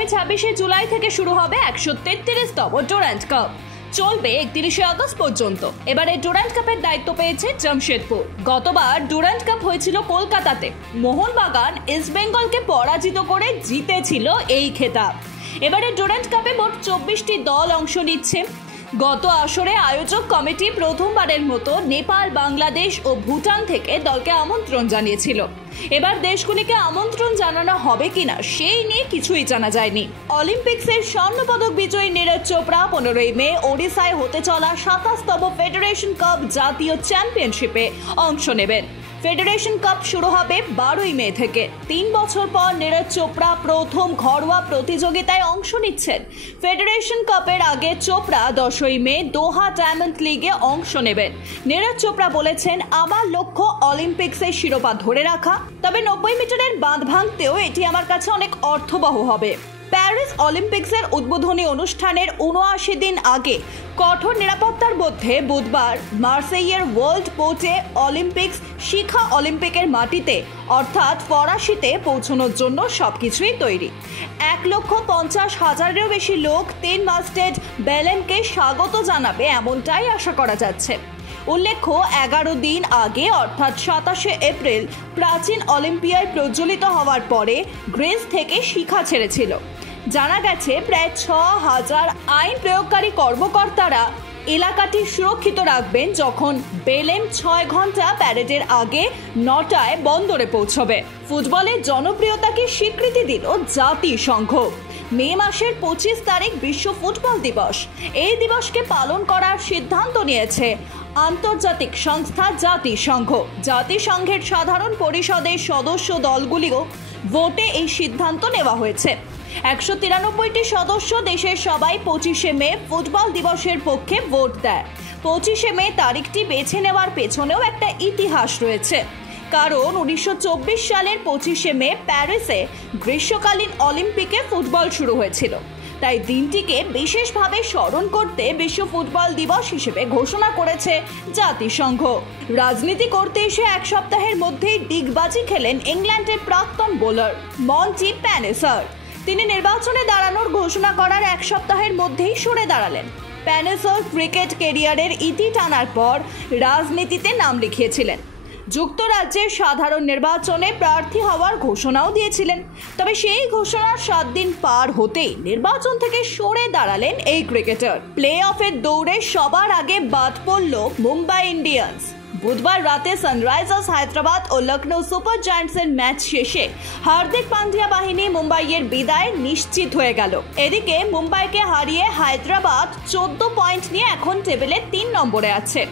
আগামী 26শে জুলাই থেকে শুরু হবে 133তম ডুরান্ড কাপ। চলবে 31শে আগস্ট পর্যন্ত। এবারে ডুরান্ড কাপের দায়িত্ব পেয়েছে জামশেদপুর। গতবার ডুরান্ড কাপ হয়েছিল কলকাতাতে। মোহনবাগান ইস্ট বেঙ্গলকে পরাজিত করে জিতেছিল এই খেতাব। এবারে ডুরান্ড কাপে মোট 24টি দল অংশ নিচ্ছে। গত আসরে আয়োজক কমিটি প্রথমবারের মতো নেপাল, বাংলাদেশ ও ভুটান থেকে দলকে আমন্ত্রণ জানিয়েছিল। এবার দেশগুলিকে আমন্ত্রণ জানানো হবে কিনা সেই নিয়ে কিছুই জানা যায়নি। অলিম্পিক্সের স্বর্ণপদক বিজয়ী নীরজ চোপড়া 15ই মে ওড়িশায় হতে চলা 27তম ফেডারেশন কাপ জাতীয় চ্যাম্পিয়নশিপে অংশ নেবেন। ফেডারেশন কাপ শুরু হবে 12ই মে থেকে। 3 বছর পর নীরজ চোপড়া প্রথম ঘরোয়া প্রতিযোগিতায় অংশ নিচ্ছেন। ফেডারেশন কাপের আগে চোপড়া 10ই মে দোহা ডায়মন্ড লিগে অংশ নেবেন। নীরজ চোপড়া বলেছেন, আমার লক্ষ্য অলিম্পিক্সের শিরোপা ধরে রাখা, তবে 90 মিটারের বাঁধ ভাঙতেও এটি আমার কাছে অনেক অর্থবহ হবে। প্যারিস অলিম্পিক্সের উদ্বোধনী অনুষ্ঠানের 79 দিন আগে কঠোর নিরাপত্তার মধ্যে বুধবার মার্সেইয়ের ওয়ার্ল্ড পোর্টে অলিম্পিক্স শিখা অলিম্পিকের মাটিতে অর্থাৎ ফরাসিতে পৌঁছানোর জন্য সবকিছুই তৈরি। 1,50,000-এরও বেশি লোক 3 মাস্টেড বেলেমকে স্বাগত জানাবে এমনটাই আশা করা যাচ্ছে। উল্লেখ্য, 11 দিন আগে অর্থাৎ 27শে এপ্রিল প্রাচীন অলিম্পিয়ায় প্রজ্বলিত হওয়ার পরে গ্রিস থেকে শিখা ছেড়েছিল। জানা গেছে প্রায় 6,000 আইন প্রয়োগকারী কর্মকর্তারা এলাকাটি সুরক্ষিত রাখবেন যখন বেলেম 6 ঘন্টা প্যারেডের আগে 9টায় বন্দরে পৌঁছবে। ফুটবলের জনপ্রিয়তাকে স্বীকৃতি দিল জাতিসংঘ। মে মাসের 25 তারিখ বিশ্ব ফুটবল দিবস। এই দিবসকে পালন করার সিদ্ধান্ত নিয়েছে আন্তর্জাতিক সংস্থা জাতিসংঘ। জাতিসংঘের সাধারণ পরিষদের সদস্য দলগুলিও ভোটে এই সিদ্ধান্ত নেওয়া হয়েছে। 193টি সদস্য দেশের সবাই 25শে মে ফুটবল দিবসের পক্ষে ভোট দেয়। 25শে মে তারিখটি বেছে নেওয়ার পেছনেও একটা ইতিহাস রয়েছে, কারণ 1924 সালের 25শে মে প্যারিসে গ্রীষ্মকালীন অলিম্পিকে ফুটবল শুরু হয়েছিল। তাই দিনটিকে বিশেষভাবে স্মরণ করতে বিশ্ব ফুটবল দিবস হিসেবে ঘোষণা করেছে জাতিসংঘ। রাজনীতি করতে এসে এক সপ্তাহের মধ্যেই ডিগবাজি খেলেন ইংল্যান্ডের প্রাক্তন বোলার মন্টি প্যানেসার। তিনি নির্বাচনে দাঁড়ানোর ঘোষণা করার এক সপ্তাহের মধ্যেই সরে দাঁড়ালেন। প্যানেসার ক্রিকেট ক্যারিয়ারের ইতি টানার পর রাজনীতিতে নাম লিখিয়েছিলেন। যুক্তরাজ্যের সাধারণ নির্বাচনে প্রার্থী হওয়ার ঘোষণাও দিয়েছিলেন। তবে সেই ঘোষণার 7 দিন পার হতেই নির্বাচন থেকে সরে দাঁড়ালেন এই ক্রিকেটার। প্লে অফের দৌড়ে সবার আগে বাদ পড়ল মুম্বাই ইন্ডিয়ান্স। বুধবার রাতে সানরাইজার্স হায়দ্রাবাদ ও লখনৌ সুপার জায়ান্টসের ম্যাচ শেষে হার্দিক পান্ডিয়া বাহিনী মুম্বাইয়ের বিদায় নিশ্চিত হয়ে গেল। এদিকে মুম্বাইকে হারিয়ে হায়দ্রাবাদ 14 পয়েন্ট নিয়ে এখন টেবিলে 3 নম্বরে আছে,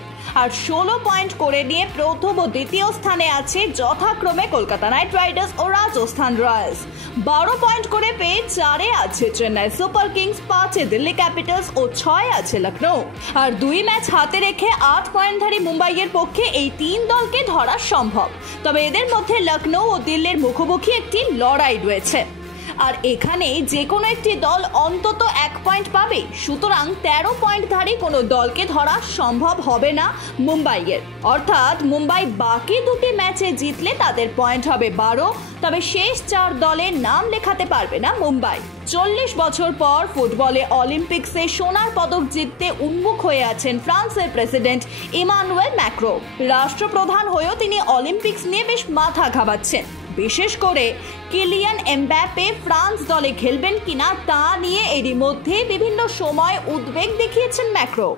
আর 16 পয়েন্ট করে নিয়ে প্রথম ও দ্বিতীয় স্থানে আছে যথাক্রমে কলকাতা নাইট রাইডার্স ও রাজস্থান রয়্যালস। 12 পয়েন্ট করে পেয়ে 4-এ আছে চেন্নাই সুপার কিংস, 5-এ দিল্লি ক্যাপিটালস ও 6-এ আছে লখনৌ। আর 2 ম্যাচ হাতে রেখে 8 পয়েন্টধারী মুম্বাইয়ের পক্ষে এই 3 দলকে ধরা সম্ভব। তবে এদের মধ্যে লখনৌ ও দিল্লির মুখোমুখি একটি লড়াই রয়েছে, আর এখানে যে কোনো একটি দল অন্তত 1 পয়েন্ট পাবে। সুতরাং 13 পয়েন্টধারী কোনো দলকে ধরা সম্ভব হবে না মুম্বাইয়ের। অর্থাৎ মুম্বাই বাকি 2টি ম্যাচে জিতলে তাদের পয়েন্ট হবে 12। তবে শেষ 4 দলের নাম লেখাতে পারবে না মুম্বাই। 40 বছর পর ফুটবলে অলিম্পিক্সে সোনার পদক জিততে উন্মুখ হয়ে আছেন ফ্রান্সের প্রেসিডেন্ট ইমানুয়েল ম্যাক্রো। রাষ্ট্রপ্রধান হয়েও তিনি অলিম্পিক্স নিয়ে বেশ মাথা ঘামাচ্ছেন। বিশেষ করে কিলিয়ান এমবাপ্পে ফ্রান্স দলে খেলবেন কিনা তা নিয়ে এরই মধ্যে বিভিন্ন সময় উদ্বেগ দেখিয়েছেন ম্যাক্রো।